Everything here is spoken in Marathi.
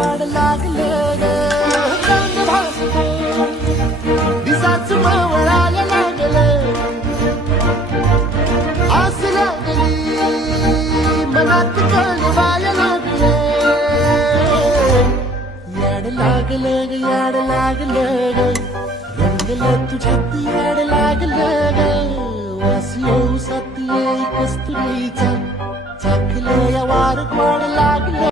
वाढ लागलं रंग भासतो दिसाच मावळायला लागलं आस लागली मनात कळवायला लागलं याड लागलं याड लागलं रंगलं तुझ्यात याड लागलं वास येऊ साथी कस्तुरीचा चाकलं या वार गोड लागलं